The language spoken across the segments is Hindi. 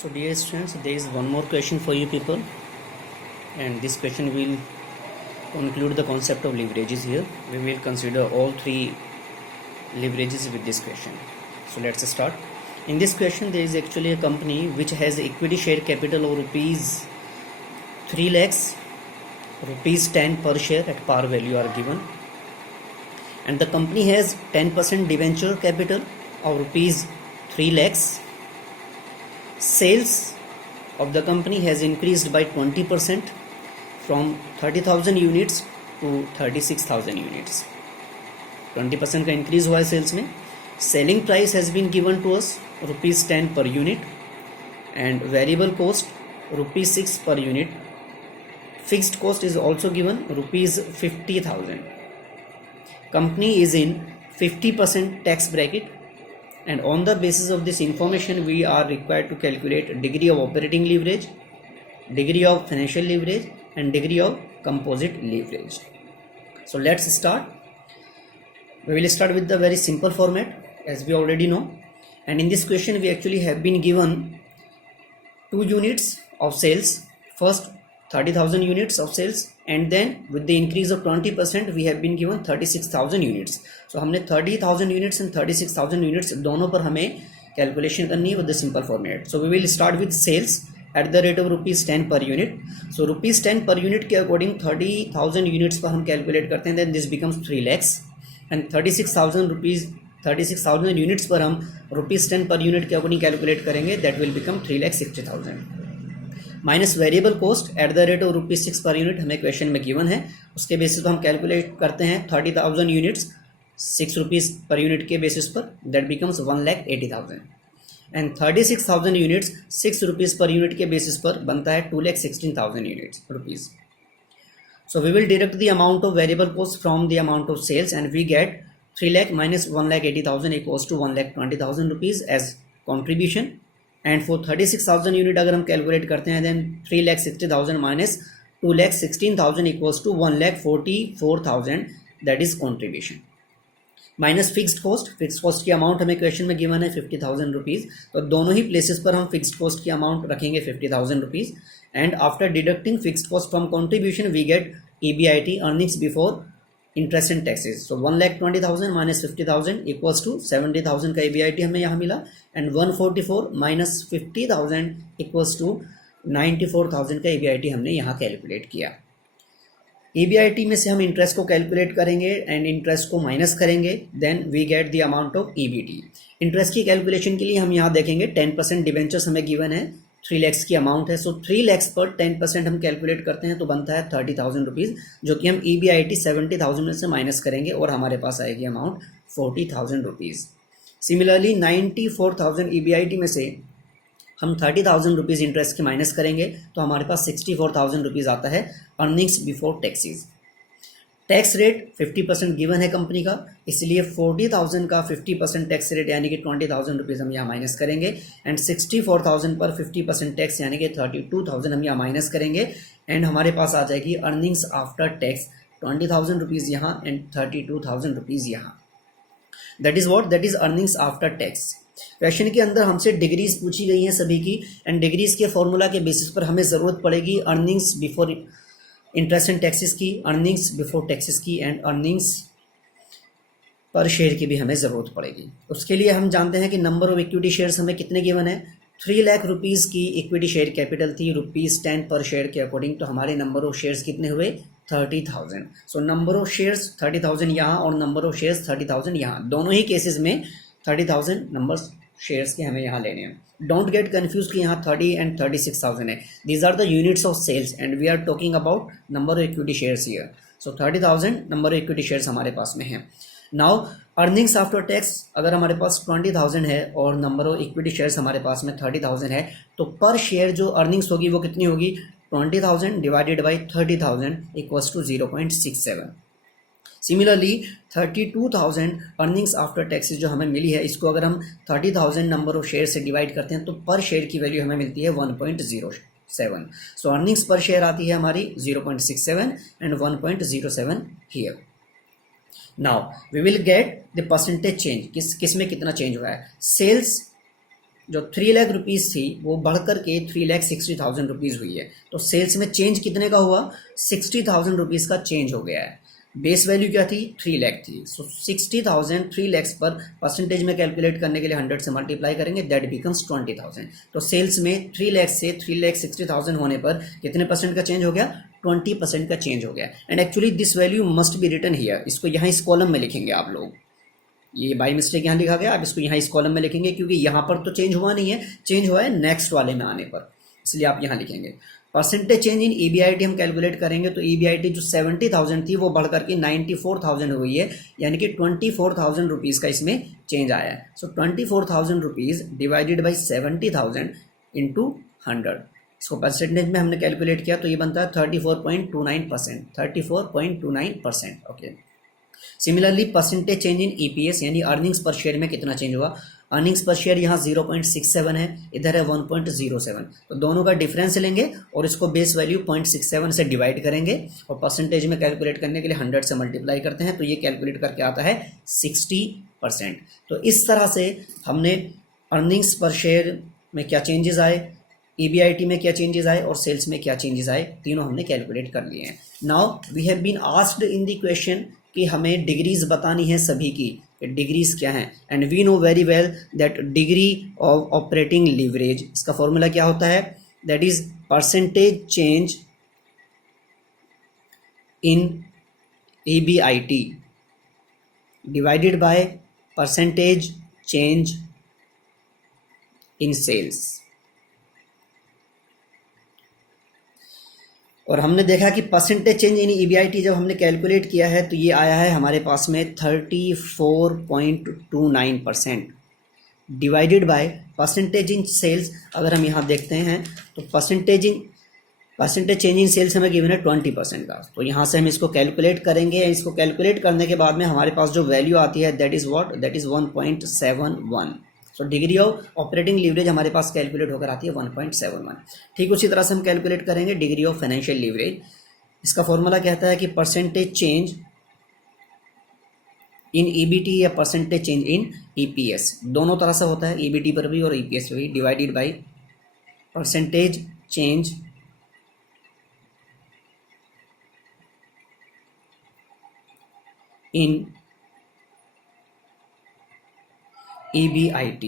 So dear students, there is one more question for you people, and this question will conclude the concept of leverages here. We will consider all three leverages with this question. So let's start. In this question, there is actually a company which has equity share capital of rupees 3 lakhs, rupees 10 per share at par value are given, and the company has 10% debenture capital of rupees 3 lakhs. Sales of the company has increased by 20% from 30,000 units to 36,000 units. 20% का इंक्रीज हुआ है सेल्स में. Selling price has been given to us rupees 10 per unit and variable cost rupees 6 per unit. Fixed cost is also given rupees 50,000. Company is in 50% tax bracket, and on the basis of this information we are required to calculate degree of operating leverage, degree of financial leverage and degree of composite leverage. So let's start. We will start with the very simple format as we already know, and in this question we actually have been given 2 units of sales. First 30,000 units of sales, and then with the increase of 20% we have been given 36,000 units. So हमने 30,000 units and 36,000 units दोनों पर हमें कैलकुलेशन करनी है with the simple format. So we will start with sales at the rate of rupees 10 per unit. So rupees 10 per unit के अकॉर्डिंग 30,000 units पर हम कैलकुलेट करते हैं, then this becomes 3 lakhs, and 36,000 units पर हम rupees 10 per unit के अकॉर्डिंग कैलकुलेट करेंगे, that will become 3,60,000. Minus variable cost at the rate of rupees 6 per unit हमें क्वेश्चन में गिवन है. उसके बेसिस पर हम कैलकुलेट करते हैं 30,000 यूनिट्स 6 रुपीज़ पर यूनिट के बेसिस पर, that becomes 1,80,000, and 36,000 units 6 rupees per unit के बेसिस पर बनता है 2,16,000 units rupees. So we will deduct the amount of variable cost from the amount of sales and we get 3 lakh minus 1,80,000 equals to 1,20,000 rupees as contribution. And for 36,000 unit अगर हम कैलकुलेट करते हैं then 3,60,000 minus 2,16,000 equals to 1,44,000, that is contribution. Minus fixed cost की अमाउंट हमें क्वेश्चन में गिवन है 50,000 रुपीज़, तो दोनों ही प्लेसेस पर हम फिक्स्ड कॉस्ट की अमाउंट रखेंगे 50,000 rupees. And after deducting fixed cost from contribution we get EBIT, earnings before interest and taxes. So 1,20,000 minus 50,000 equals to 70,000 का EBIT हमें यहाँ मिला, एंड 144 माइनस 50,000 इक्वल्स टू 94,000 का EBIT हमने यहाँ कैलकुलेट किया. EBIT में से हम इंटरेस्ट को कैलकुलेट करेंगे एंड इंटरेस्ट को माइनस करेंगे, then we get the amount of EBT. Interest की कैलकुलेशन के लिए हम यहाँ देखेंगे 10% डिवेंचर्स हमें गिवन है, 3 लैक्स की अमाउंट है. सो 3 लैक्स पर 10% हम कैलकुलेट करते हैं तो बनता है 30,000 रुपीज़, जो कि हम EBIT 70,000 में से माइनस करेंगे और हमारे पास आएगी अमाउंट 40,000 रुपीज़. सिमिलरली 94,000 EBIT में से हम 30,000 रुपीज़ इंटरेस्ट के माइनस करेंगे तो हमारे पास 64,000 रुपीज़ आता है earnings before taxes. Tax rate 50% given है कंपनी का, इसलिए 40,000 का 50% टैक्स रेट यानी कि 20,000 रुपीज़ हम यहाँ माइनस करेंगे, एंड 64,000 पर 50% टैक्स यानी कि 32,000 हम यहाँ माइनस करेंगे, एंड हमारे पास आ जाएगी अर्निंग्स आफ्टर टैक्स 20,000 रुपीज़ यहाँ एंड 32,000 रुपीज़ यहाँ. That is what, that is earnings after tax. Question के अंदर हमसे डिग्रीज पूछी गई हैं सभी की, एंड डिग्रीज के फॉर्मूला के बेसिस पर हमें ज़रूरत पड़ेगी earnings before interest and taxes की, अर्निंग्स बिफोर टैक्सेस की, एंड अर्निंग्स पर शेयर की भी हमें ज़रूरत पड़ेगी. उसके लिए हम जानते हैं कि नंबर ऑफ इक्विटी शेयर्स हमें कितने गिवन है. 3 लाख रुपीज़ की इक्विटी शेयर कैपिटल थी रुपीज़ 10 पर शेयर के अकॉर्डिंग, तो हमारे नंबर ऑफ शेयर्स कितने हुए 30,000. सो नंबर ऑफ शेयर्स 30,000 यहाँ और नंबर ऑफ शेयर्स 30,000 यहाँ, दोनों ही केसेस में 30,000 नंबर शेयर्स के हमें यहाँ लेने हैं. डोंट गेट कन्फ्यूज कि यहाँ 30 एंड 36,000 है. These are the units of sales and we are talking about number of equity shares here. So 30,000 number of equity shares हमारे पास में हैं. नाउ अर्निंग्स आफ्टर टैक्स अगर हमारे पास 20,000 है और नंबर ऑफ इक्विटी शेयर्स हमारे पास में 30,000 है, तो पर शेयर जो अर्निंग्स होगी वो कितनी होगी 20,000 divided by 30,000 equals to 0.67. Similarly 32,000 earnings after taxes जो हमें मिली है, इसको अगर हम 30,000 नंबर ऑफ शेयर से डिवाइड करते हैं तो पर शेयर की वैल्यू हमें मिलती है 1.07. सो अर्निंग्स पर शेयर आती है हमारी 0.67 and 1.07 here. Now we will get the percentage change, किस में कितना चेंज हुआ है. सेल्स जो 3 लाख रुपीज़ थी वो बढ़कर के 3,60,000 रुपीज़ हुई है। तो सेल्स में चेंज कितने का हुआ, 60,000 रुपीज़ का चेंज हो गया है। बेस वैल्यू क्या थी, 3 लाख थी। सो 60,000 3 लाख पर परसेंटेज में कैलकुलेट करने के लिए 100 से मल्टीप्लाई करेंगे, दैट बिकम्स 20,000। तो सेल्स में 3 लाख से 3,60,000 होने पर कितने परसेंट का चेंज हो गया, 20% का चेंज हो गया। And actually this value must be written here, इसको यहाँ इस कॉलम में लिखेंगे आप लोग, ये बाई मिस्टेक यहाँ लिखा गया, आप इसको यहाँ इस कॉलम में लिखेंगे क्योंकि यहाँ पर तो चेंज हुआ नहीं है, चेंज हुआ है नेक्स्ट वाले में आने पर, इसलिए आप यहाँ लिखेंगे। परसेंटेज चेंज इन EBIT हम कैलकुलेट करेंगे तो EBIT जो 70,000 थी वो बढ़ करके 94,000 हुई है, यानी कि 24,000 रुपीज़ का इसमें चेंज आया है। सो 24,000 रुपीज़ डिवाइडेड बाई 70,000 इंटू 100, इसको परसेंटेज में हमने कैलकुलेट किया तो ये बनता है 34.29%, 34.29%। Okay, similarly percentage change in EPS यानी अर्निंग्स पर शेयर में कितना चेंज हुआ, अर्निंग्स पर शेयर यहाँ 0.67 है, इधर है 1.07, तो दोनों का डिफरेंस लेंगे और इसको बेस वैल्यू 0.67 से डिवाइड करेंगे और परसेंटेज में कैलकुलेट करने के लिए 100 से मल्टीप्लाई करते हैं, तो ये कैलकुलेट करके आता है 60%। तो इस तरह से हमने अर्निंग्स पर शेयर में क्या चेंजेस आए, EBIT में क्या चेंजेस आए और सेल्स में क्या चेंजेस आए, तीनों हमने कैलकुलेट कर लिए हैं। Now we have been asked in the question कि हमें डिग्रीज बतानी है सभी की, डिग्रीज क्या हैं, and we know very well that degree of operating leverage, इसका फॉर्मूला क्या होता है, that is percentage change in EBIT divided by percentage change in sales. और हमने देखा कि परसेंटेज चेंज इन EBIT जब हमने कैलकुलेट किया है तो ये आया है हमारे पास में 34.29% divided by percentage in sales. अगर हम यहाँ देखते हैं तो परसेंटेज चेंज इन सेल्स हमें गिवन है 20% का, तो यहाँ से हम इसको कैलकुलेट करेंगे। इसको कैलकुलेट करने के बाद में हमारे पास जो वैल्यू आती है that is what, that is 1.71। तो डिग्री ऑफ ऑपरेटिंग लीवरेज हमारे पास कैलकुलेट होकर आती है 1.71। ठीक उसी तरह से हम कैलकुलेट करेंगे डिग्री ऑफ फाइनेंशियल लीवरेज। इसका फॉर्मूला कहता है कि परसेंटेज चेंज इन EBT या परसेंटेज चेंज इन EPS, दोनों तरह से होता है, EBT पर भी और EPS पर भी, divided by percentage change in EBIT।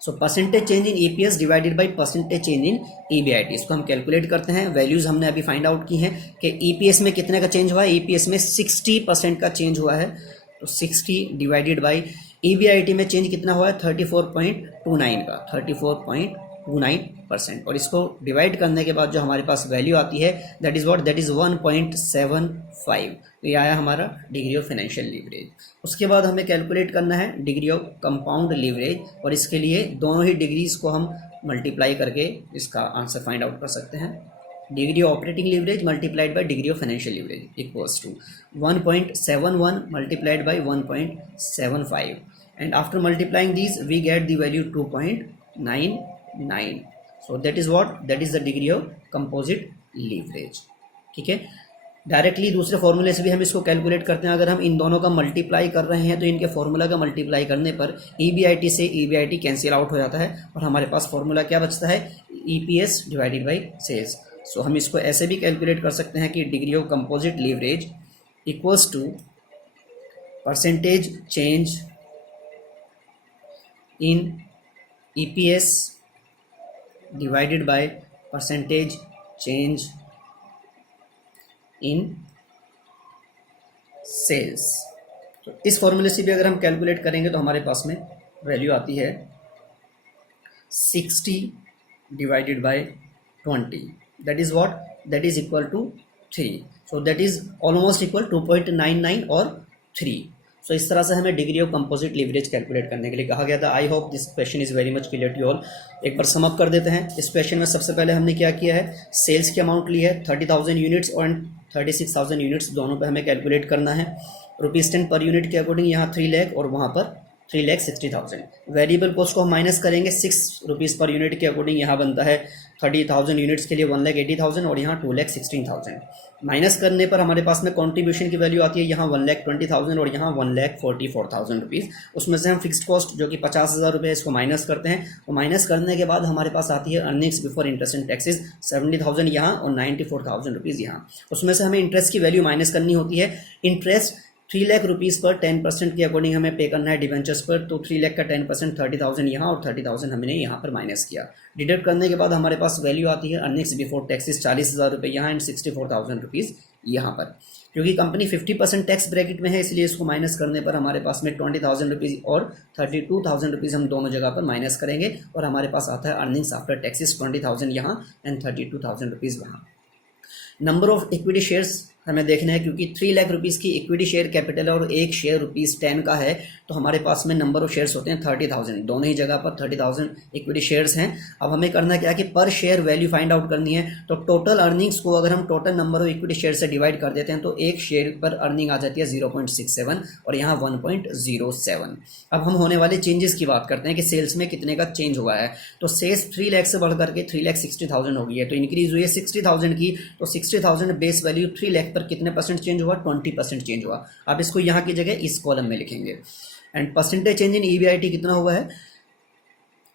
So percentage change in EPS divided by percentage change in EBIT, इसको हम कैलकुलेट करते हैं। वैल्यूज हमने अभी फाइंड आउट की हैं कि EPS में कितने का चेंज हुआ है, EPS में 60% का चेंज हुआ है, तो 60 डिवाइडेड बाई EBIT में चेंज कितना हुआ है 34.29 का, 34.29%, और इसको डिवाइड करने के बाद जो हमारे पास वैल्यू आती है that is what, that is 1.75। ये आया हमारा डिग्री ऑफ फाइनेंशियल लीवरेज। उसके बाद हमें कैलकुलेट करना है डिग्री ऑफ कंपाउंड लीवरेज, और इसके लिए दोनों ही डिग्रीज को हम मल्टीप्लाई करके इसका आंसर फाइंड आउट कर सकते हैं। Degree of operating leverage multiplied by degree of financial leverage equals to 1.71 multiplied by 1.75, and after multiplying these we get the value 2.99। So that is what, that is the degree of composite leverage. ठीक है, डायरेक्टली दूसरे फॉर्मूले से भी हम इसको कैलकुलेट करते हैं। अगर हम इन दोनों का मल्टीप्लाई कर रहे हैं तो इनके फॉर्मूला का मल्टीप्लाई करने पर EBIT से EBIT कैंसिल आउट हो जाता है और हमारे पास फॉर्मूला क्या बचता है, EPS divided by sales. So हम इसको ऐसे भी कैलकुलेट कर सकते हैं कि degree of composite leverage equals to percentage change in EPS divided by percentage change in sales. तो इस फॉर्मूले से भी अगर हम कैलकुलेट करेंगे तो हमारे पास में वैल्यू आती है 60 divided by 20, that is what, that is equal to 3। So that is almost equal 2.99 और 3। सो इस तरह से हमें degree of composite leverage calculate करने के लिए कहा गया था। I hope this question is very much clear to all. एक बार सम अप कर देते हैं। इस क्वेश्चन में सबसे पहले हमने क्या किया है, सेल्स की अमाउंट ली है 30,000 यूनिट्स और 36,000 यूनिट्स, दोनों पे हमें कैलकुलेट करना है। ₹10 पर यूनिट के अकॉर्डिंग यहाँ 3 लाख और वहाँ पर 3,60,000। वेरिएबल कॉस्ट को हम माइनस करेंगे 6 रुपीज़ पर यूनिट के अकॉर्डिंग, यहाँ बनता है 30,000 यूनिट्स के लिए 1,80,000 और यहाँ 2,16,000। माइनस करने पर हमारे पास में कॉन्ट्रीब्यूशन की वैल्यू आती है यहाँ 1,20,000 और यहाँ 1,44,000 रुपीज़। उसमें से हम फिक्स्ड कॉस्ट जो कि 50,000 रुपये इसको माइनस करते हैं, वो माइनस करने के बाद हमारे पास आती है earnings before interest and taxes 70,000 यहाँ और 94,000 रुपीज़ यहाँ। उसमें से हमें इंटरेस्ट की वैल्यू माइनस करनी होती है। इंटरेस्ट 3 लाख रुपीज़ पर 10% के अकॉर्डिंग हमें पे करना है डिवेंचर्स पर, तो 3 लाख का 10% 30,000 यहाँ और 30,000 हमने यहाँ पर माइनस किया। डिडक्ट करने के बाद हमारे पास वैल्यू आती है अर्निंग्स बिफोर टैक्सेस 40,000 रुपये यहाँ एंड 64,000 रुपीज़ यहाँ पर। क्योंकि कंपनी 50% टैक्स ब्रैकेट में है, इसलिए इसको माइनस करने पर हमारे पास में 20,000 रुपीज़ और 32,000 रुपीज़ हम दोनों जगह पर माइनस करेंगे और हमारे पास आता है अर्निंग्स आफ्टर टैक्सेस 20,000 यहाँ एंड 32,000 रुपीज़ वहाँ। नंबर ऑफ इक्विटी शेयर्स हमें देखना है, क्योंकि 3 लाख रुपीज़ की इक्विटी शेयर कैपिटल और एक शेयर ₹10 का है, तो हमारे पास में नंबर ऑफ शेयर्स होते हैं 30,000, दोनों ही जगह पर 30,000 इक्विटी शेयर्स हैं। अब हमें करना क्या है कि पर शेयर वैल्यू फाइंड आउट करनी है। तो टोटल अर्निंग्स को अगर हम total number of equity share से डिवाइड कर देते हैं तो एक शेयर पर अर्निंग आ जाती है 0.67 और यहाँ 1.07। अब हम होने वाले चेंजेस की बात करते हैं कि सेल्स में कितने का चेंज हुआ है। तो सेल्स 3 लाख से बढ़ करके 3,60,000 हो गई है, तो इंक्रीज हुई है 60,000 की। तो 60,000 बेस वैल्यू 3 लाख पर कितने परसेंट चेंज हुआ? 20% चेंज हुआ। आप इसको यहाँ की जगह इस कॉलम में लिखेंगे। And percentage change in EBIT कितना हुआ है?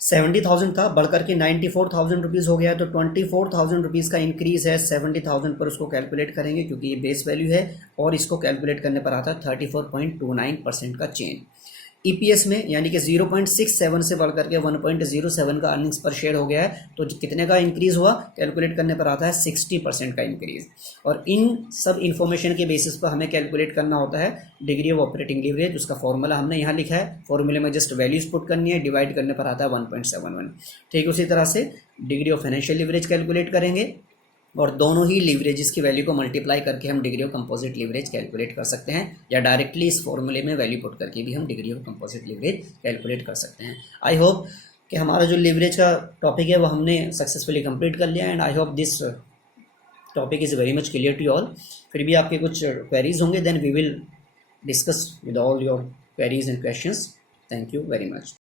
70,000 था, बढ़कर के 94,000 रुपीज़ हो गया। तो 24,000 रुपीज़ का इंक्रीज़ है। 70,000 पर उसको कैलकुलेट करेंगे क्योंकि ये बेस वैल्यू है, और इसको कैलकुलेट करने पर आता है 34.29% का चेंज। EPS में यानी कि 0.67 से बढ़ करके 1.07 का अर्निंग्स पर शेयर हो गया है। तो कितने का इंक्रीज़ हुआ? कैलकुलेट करने पर आता है 60% का इंक्रीज़। और इन सब इन्फॉर्मेशन के बेसिस पर हमें कैलकुलेट करना होता है डिग्री ऑफ ऑपरेटिंग लीवरेज। उसका फॉर्मूला हमने यहाँ लिखा है, फॉर्मूले में जस्ट वैल्यूज पुट करनी है, डिवाइड करने पर आता है 1.71। ठीक उसी तरह से degree of financial leverage calculate करेंगे और दोनों ही लीवरेजेस की वैल्यू को मल्टीप्लाई करके हम degree of composite leverage calculate कर सकते हैं, या डायरेक्टली इस फॉर्मूले में वैल्यू पुट करके भी हम degree of composite leverage calculate कर सकते हैं। आई होप कि हमारा जो लीवरेज का टॉपिक है वो हमने सक्सेसफुली कंप्लीट कर लिया, and I hope this topic is very much clear to all. फिर भी आपके कुछ क्वेरीज होंगे, then we will discuss with all your queries and questions. Thank you very much.